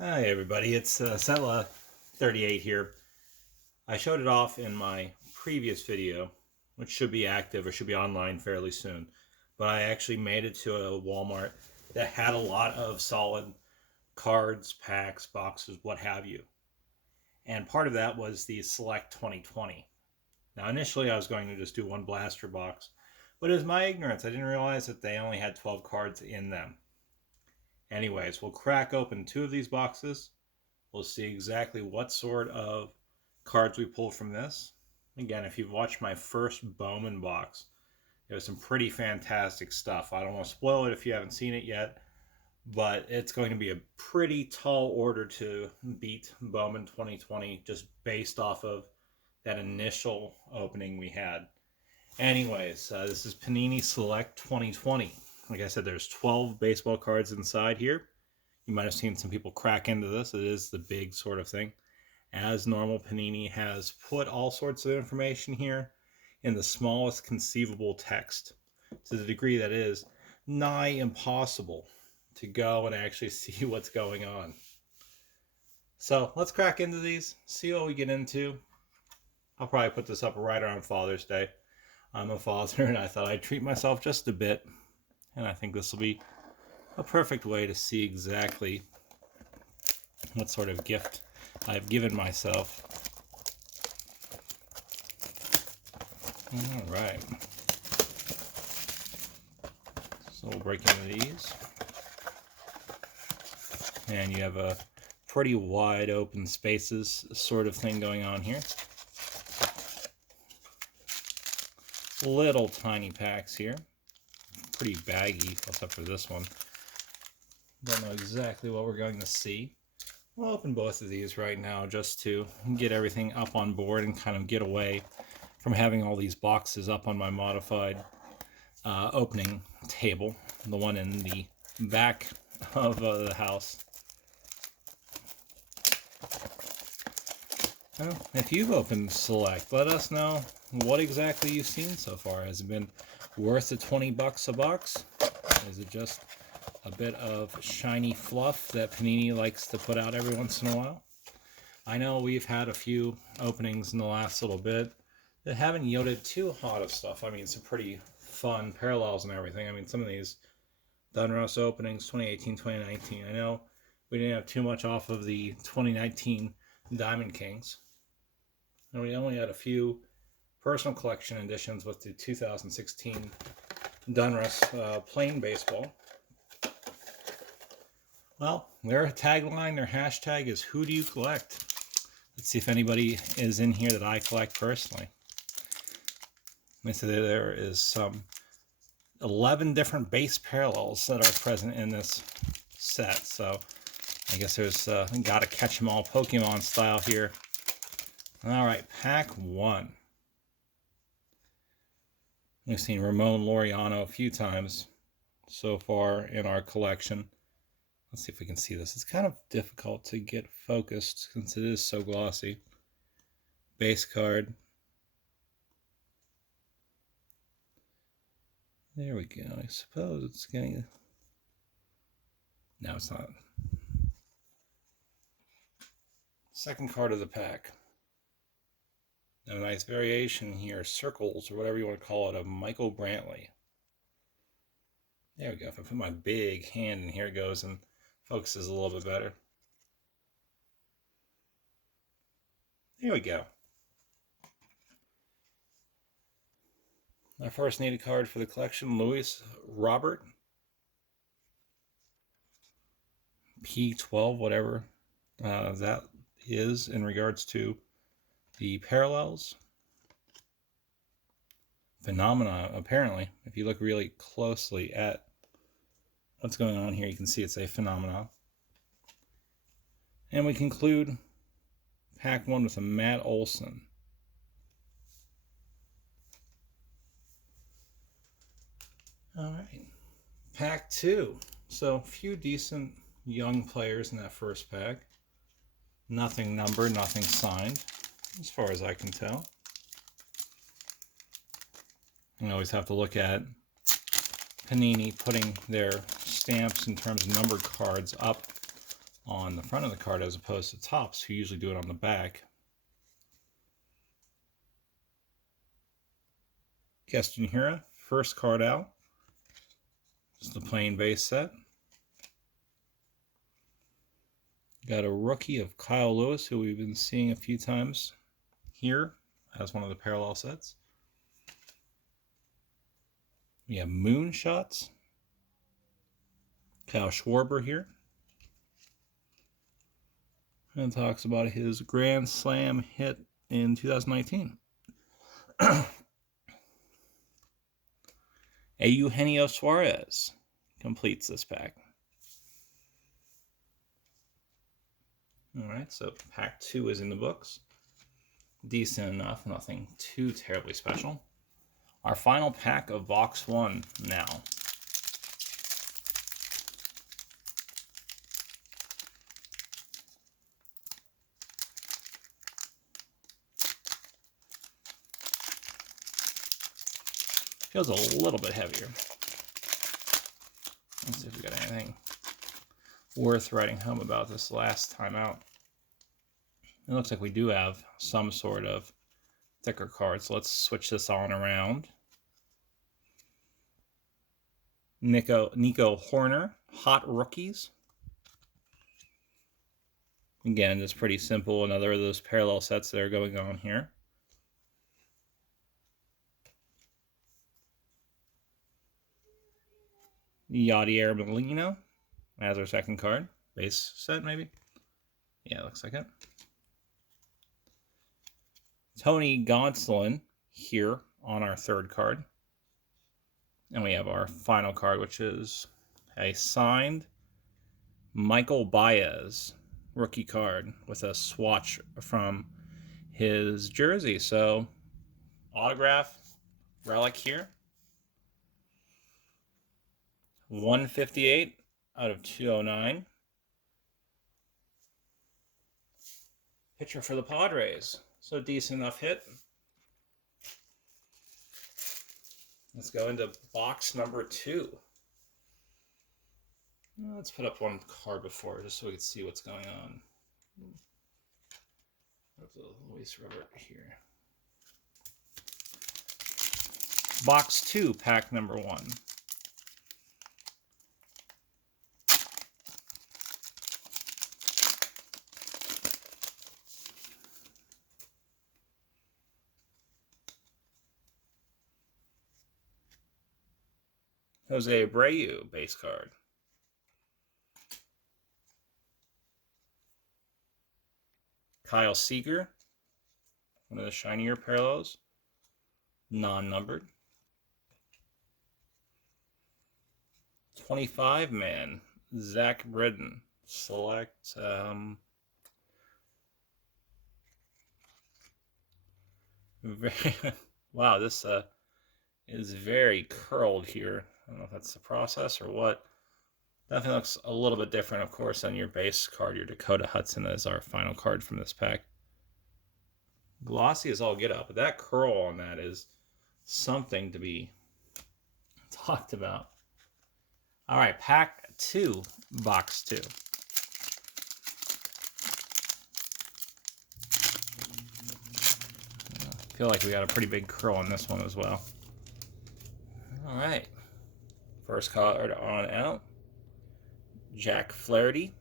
Hi everybody, it's Sela38 here. I showed it off in my previous video, which should be active or should be online fairly soon. But I actually made it to a Walmart that had a lot of solid cards, packs, boxes, what have you. And part of that was the Select 2020. Now initially I was going to just do one blaster box, but it was my ignorance. I didn't realize that they only had 12 cards in them. Anyways, we'll crack open two of these boxes. We'll see exactly what sort of cards we pull from this. Again, if you've watched my first Bowman box, there's some pretty fantastic stuff. I don't want to spoil it if you haven't seen it yet, but it's going to be a pretty tall order to beat Bowman 2020 just based off of that initial opening we had. Anyways, this is Panini Select 2020. Like I said, there's 12 baseball cards inside here. You might have seen some people crack into this. It is the big sort of thing. As normal, Panini has put all sorts of information here in the smallest conceivable text to the degree that it is nigh impossible to go and actually see what's going on. So let's crack into these, see what we get into. I'll probably put this up right around Father's Day. I'm a father and I thought I'd treat myself just a bit, and I think this will be a perfect way to see exactly what sort of gift I've given myself. All right. So we'll break into these. And you have a pretty wide open spaces sort of thing going on here. Little tiny packs here. Pretty baggy, except for this one. Don't know exactly what we're going to see. We'll open both of these right now just to get everything up on board and kind of get away from having all these boxes up on my modified opening table, the one in the back of the house. Well, if you've opened Select, let us know what exactly you've seen so far. Has it been worth the 20 bucks a box? Is it just a bit of shiny fluff that Panini likes to put out every once in a while? I know we've had a few openings in the last little bit that haven't yielded too hot of stuff. I mean, some pretty fun parallels and everything. I mean, some of these Donruss openings, 2018, 2019. I know we didn't have too much off of the 2019 Diamond Kings. And we only had a few personal collection editions with the 2016 Donruss plain baseball. Well, their tagline, their hashtag is "Who do you collect?" Let's see if anybody is in here that I collect personally. They say there is some 11 different base parallels that are present in this set. So I guess there's got to catch them all Pokemon style here. All right, pack one. We've seen Ramon Laureano a few times so far in our collection. Let's see if we can see this. It's kind of difficult to get focused since it is so glossy. Base card. There we go. I suppose it's getting... No, it's not. Second card of the pack. A nice variation here, circles, or whatever you want to call it, of Michael Brantley. There we go. If I put my big hand in here, it goes and focuses a little bit better. There we go. Our first needed card for the collection, Louis Robert. P12, whatever that is in regards to the parallels. Phenomena, apparently. If you look really closely at what's going on here, you can see it's a phenomena. And we conclude pack one with a Matt Olson. All right, pack two. So a few decent young players in that first pack. Nothing numbered, nothing signed, as far as I can tell. You always have to look at Panini putting their stamps in terms of numbered cards up on the front of the card as opposed to Topps, who usually do it on the back. Gaston Hira, first card out. Just a plain base set. Got a rookie of Kyle Lewis, who we've been seeing a few times here as one of the parallel sets. We have Moonshots. Kyle Schwarber here. And talks about his Grand Slam hit in 2019. Eugenio Suarez completes this pack. All right, so pack 2 is in the books. Decent enough, nothing too terribly special. Our final pack of box 1 now. Feels a little bit heavier. Let's see if we got anything worth writing home about this last time out. It looks like we do have some sort of thicker card, so let's switch this on around. Nico Horner, Hot Rookies. Again, it's pretty simple. Another of those parallel sets that are going on here. Yadier Molina as our second card. Base set, maybe? Yeah, looks like it. Tony Gonsolin here on our third card. And we have our final card, which is a signed Michael Baez rookie card with a swatch from his jersey. So, autograph, relic here. 158 out of 209. Pitcher for the Padres. So decent enough hit. Let's go into box number 2. Let's put up one card before just so we can see what's going on. Luis Robert here. Box 2, pack number 1. Jose Abreu, base card. Kyle Seager, one of the shinier parallels, non-numbered. 25-man, Zach Britton, select. Wow, this is very curled here. I don't know if that's the process or what. Definitely looks a little bit different, of course, than your base card. Your Dakota Hudson is our final card from this pack. Glossy as all get up, but that curl on that is something to be talked about. All right, pack 2, box 2. I feel like we got a pretty big curl on this one as well. All right. First card on out. Jack Flaherty.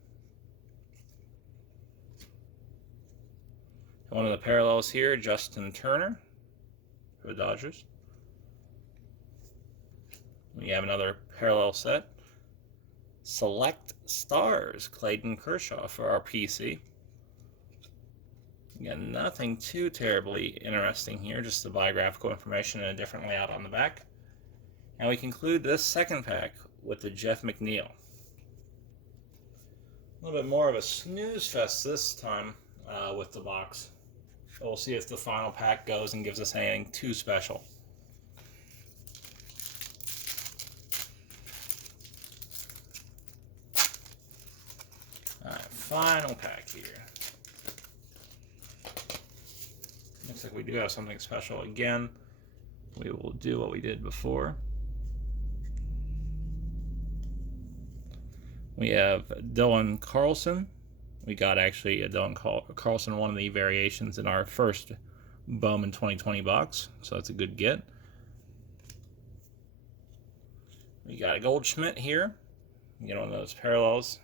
One of the parallels here, Justin Turner for the Dodgers. We have another parallel set. Select Stars, Clayton Kershaw for our PC. Again, nothing too terribly interesting here, just the biographical information and a different layout on the back. And we conclude this second pack with the Jeff McNeil. A little bit more of a snooze fest this time with the box. We'll see if the final pack goes and gives us anything too special. All right, final pack here. Looks like we do have something special again. We will do what we did before. We have Dylan Carlson, We got actually a Dylan Carlson, one of the variations in our first Bowman 2020 box, so that's a good get. We got a Goldschmidt here. You get one of those parallels.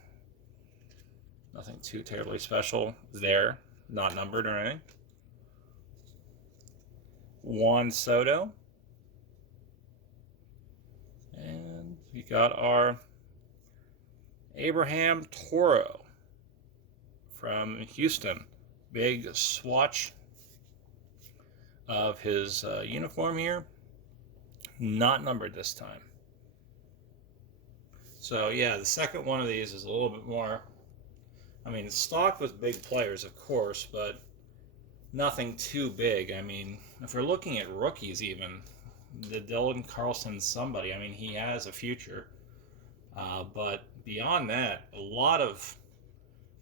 Nothing too terribly special there, not numbered or anything. Juan Soto. And we got our Abraham Toro from Houston. Big swatch of his uniform here. Not numbered this time. So yeah, the second one of these is a little bit more, I mean, stocked with big players, of course, but nothing too big. I mean, if we're looking at rookies even, the Dylan Carlson somebody, I mean, he has a future. But beyond that, a lot of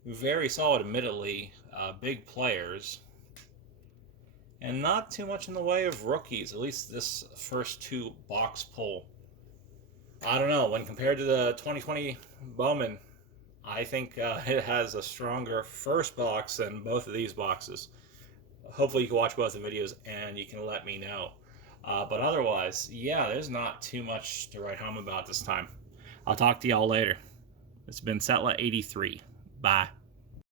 very solid, admittedly, big players. And not too much in the way of rookies, at least this first two box pull. I don't know, when compared to the 2020 Bowman, I think it has a stronger first box than both of these boxes. Hopefully you can watch both the videos and you can let me know. But otherwise, yeah, there's not too much to write home about this time. I'll talk to y'all later. It's been Setla83. Bye.